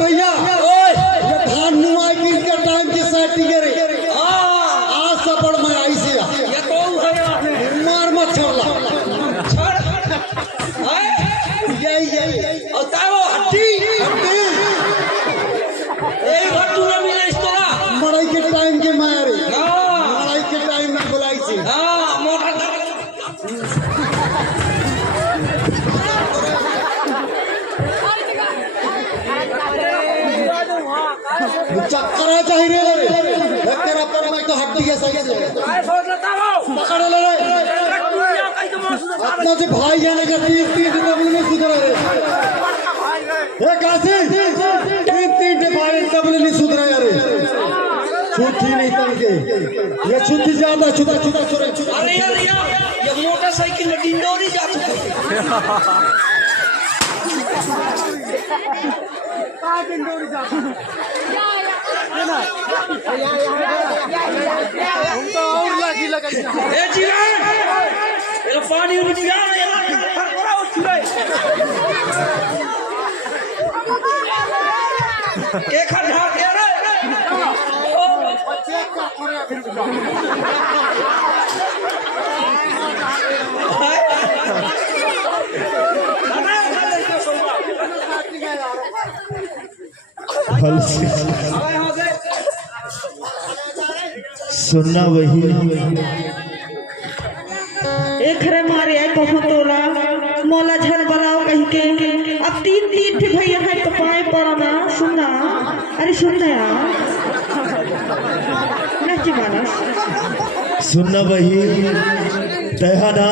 भैया ये धान नुआई के टाइम की सेटिंग रे आज सपड़ में आई से ये कौन है मार मत छोड़ला ये और वो हड्डी एक बार तू ना मिले इसको मड़ाई के टाइम के मारे मड़ाई के टाइम में बुलाई से हां मोटा चक्कर चाहिए तेरा पर मैं तो हड्डी के सही से पकड़ ले अपना से भाई जाने का 3 डबल में सुधरा रे हे काशी 3 डबल नहीं सुधरा रे छुट्टी नहीं तनके ये छुट्टी ज्यादा छुटा अरे यार ये मोटरसाइकिल में डिंडोरी जाता है कहां डिंडोरी जाता हम तो और लगी लगाई ए जीवन ये पानी उड़ गया थोड़ा उछले एक खड्डा के रे चेक का करे फिर हल से सुनना वही एक रे मारे आई कहो तोला मोला झल बनाओ कहीं के अब तीन तीन थे भैया है तो पाए पड़ा ना सुनना अरे सुनना यार नची माना सुनना वही तहना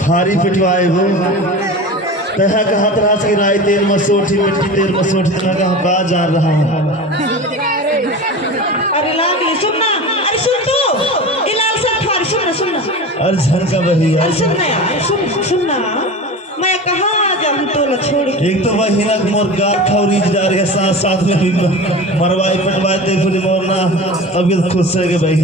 भारी पिटवाए वो तह कहा त्रास की राय तेल मसोठी मिट्टी तेल मसोठी तना का बाज जा रहा अरे लागी सुनना अरे सुन तू इलाल से थारी सुनना सुनना अरे झनका वही अरे सुनना यार सुनना मैं कहाँ जाऊँ तोला छोड़ के एक तो वही ना मोर गार खौरी जा रही है साथ साथ में भी मरवाई पटवाई दे फिर मोरना अब ये खुश है के भाई